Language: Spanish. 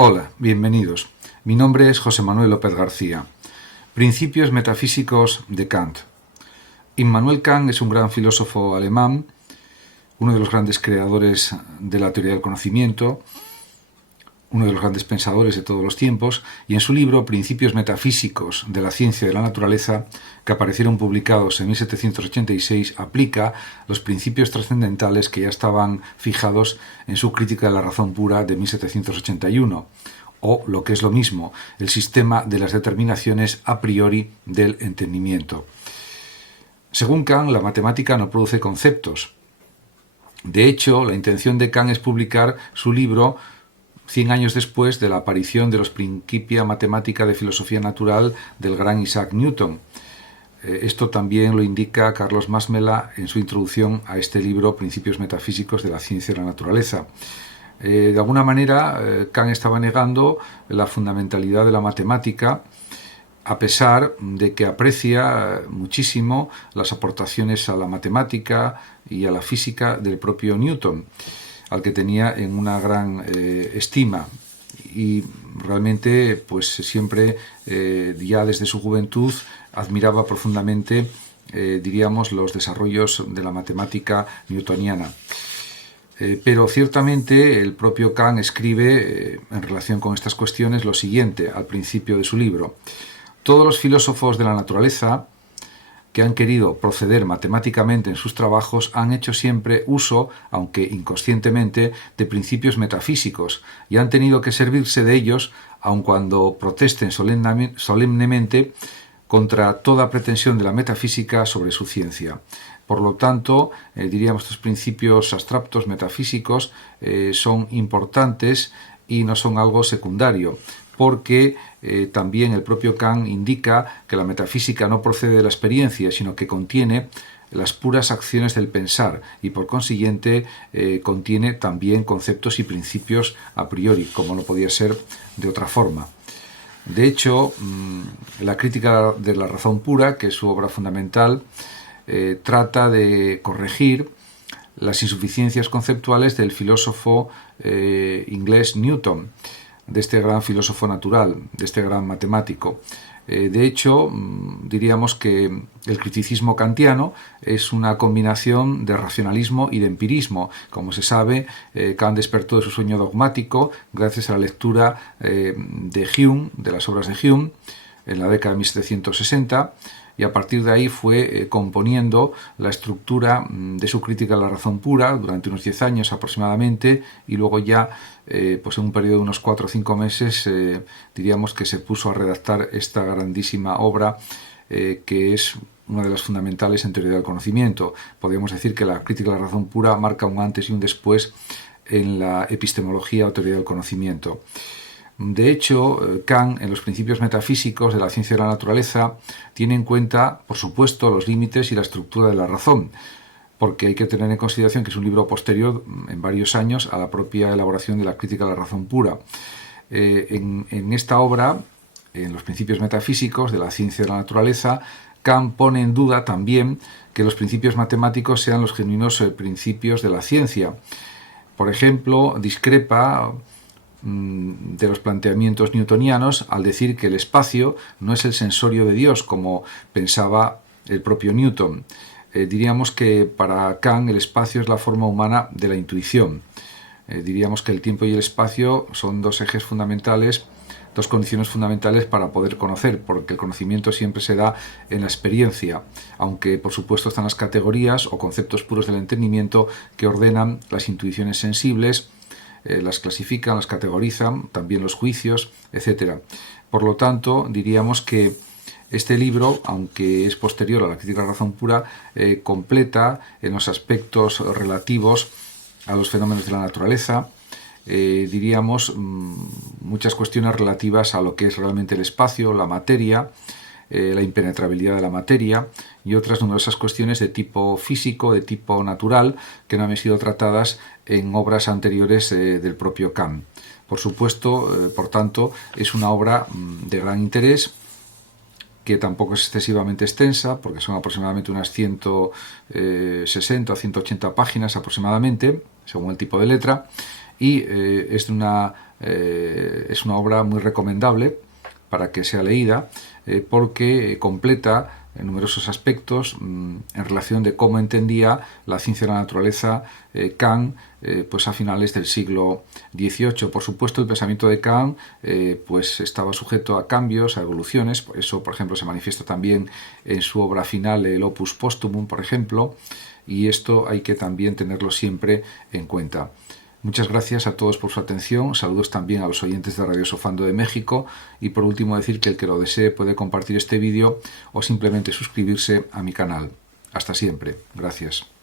Hola, bienvenidos. Mi nombre es José Manuel López García. Principios metafísicos de Kant. Immanuel Kant es un gran filósofo alemán, uno de los grandes creadores de la teoría del conocimiento, uno de los grandes pensadores de todos los tiempos, y en su libro Principios metafísicos de la ciencia de la naturaleza, que aparecieron publicados en 1786, aplica los principios trascendentales que ya estaban fijados en su Crítica de la razón pura de 1781, o, lo que es lo mismo, el sistema de las determinaciones a priori del entendimiento. Según Kant, la matemática no produce conceptos. De hecho, la intención de Kant es publicar su libro 100 años después de la aparición de los Principia Mathematica de Filosofía Natural del gran Isaac Newton. Esto también lo indica Carlos Masmela en su introducción a este libro Principios Metafísicos de la Ciencia de la Naturaleza. De alguna manera, Kant estaba negando la fundamentalidad de la matemática, a pesar de que aprecia muchísimo las aportaciones a la matemática y a la física del propio Newton, al que tenía en una gran estima, y realmente pues siempre ya desde su juventud admiraba profundamente diríamos los desarrollos de la matemática newtoniana. Pero ciertamente el propio Kant escribe en relación con estas cuestiones lo siguiente al principio de su libro: todos los filósofos de la naturaleza que han querido proceder matemáticamente en sus trabajos han hecho siempre uso, aunque inconscientemente, de principios metafísicos y han tenido que servirse de ellos, aun cuando protesten solemnemente contra toda pretensión de la metafísica sobre su ciencia. Por lo tanto, diríamos, estos principios abstractos metafísicos son importantes y no son algo secundario, porque también el propio Kant indica que la metafísica no procede de la experiencia, sino que contiene las puras acciones del pensar y por consiguiente contiene también conceptos y principios a priori, como no podía ser de otra forma. De hecho, la Crítica de la razón pura, que es su obra fundamental, trata de corregir las insuficiencias conceptuales del filósofo inglés Newton, de este gran filósofo natural, de este gran matemático. De hecho, diríamos que el criticismo kantiano es una combinación de racionalismo y de empirismo. Como se sabe, Kant despertó de su sueño dogmático gracias a la lectura de Hume, de las obras de Hume, en la década de 1760, y a partir de ahí fue componiendo la estructura de su Crítica de la razón pura durante unos 10 años aproximadamente, y luego ya pues en un periodo de unos 4 o 5 meses diríamos que se puso a redactar esta grandísima obra que es una de las fundamentales en teoría del conocimiento. Podríamos decir que la Crítica de la razón pura marca un antes y un después en la epistemología o teoría del conocimiento. De hecho, Kant, en los principios metafísicos de la ciencia de la naturaleza, tiene en cuenta, por supuesto, los límites y la estructura de la razón, porque hay que tener en consideración que es un libro posterior en varios años a la propia elaboración de la Crítica de la razón pura. En esta obra, en los principios metafísicos de la ciencia de la naturaleza, Kant pone en duda también que los principios matemáticos sean los genuinos principios de la ciencia. Por ejemplo, discrepa de los planteamientos newtonianos al decir que el espacio no es el sensorio de Dios, como pensaba el propio Newton. Diríamos que para Kant el espacio es la forma humana de la intuición. Diríamos que el tiempo y el espacio son dos ejes fundamentales, dos condiciones fundamentales para poder conocer, porque el conocimiento siempre se da en la experiencia, aunque por supuesto están las categorías o conceptos puros del entendimiento que ordenan las intuiciones sensibles, las clasifican, las categorizan, también los juicios, etc. Por lo tanto, diríamos que este libro, aunque es posterior a la Crítica de la razón pura, completa en los aspectos relativos a los fenómenos de la naturaleza, diríamos, muchas cuestiones relativas a lo que es realmente el espacio, la materia, la impenetrabilidad de la materia y otras numerosas cuestiones de tipo físico, de tipo natural, que no han sido tratadas en obras anteriores del propio Kant. Por supuesto, por tanto, es una obra de gran interés, que tampoco es excesivamente extensa, porque son aproximadamente unas 160 o 180 páginas aproximadamente, según el tipo de letra, y es una obra muy recomendable para que sea leída porque completa numerosos aspectos en relación de cómo entendía la ciencia de la naturaleza Kant pues a finales del siglo XVIII. Por supuesto, el pensamiento de Kant pues estaba sujeto a cambios, a evoluciones. Eso, por ejemplo, se manifiesta también en su obra final, el Opus Posthumum, por ejemplo, y esto hay que también tenerlo siempre en cuenta. Muchas gracias a todos por su atención, saludos también a los oyentes de Radio Sofando de México y por último decir que el que lo desee puede compartir este vídeo o simplemente suscribirse a mi canal. Hasta siempre. Gracias.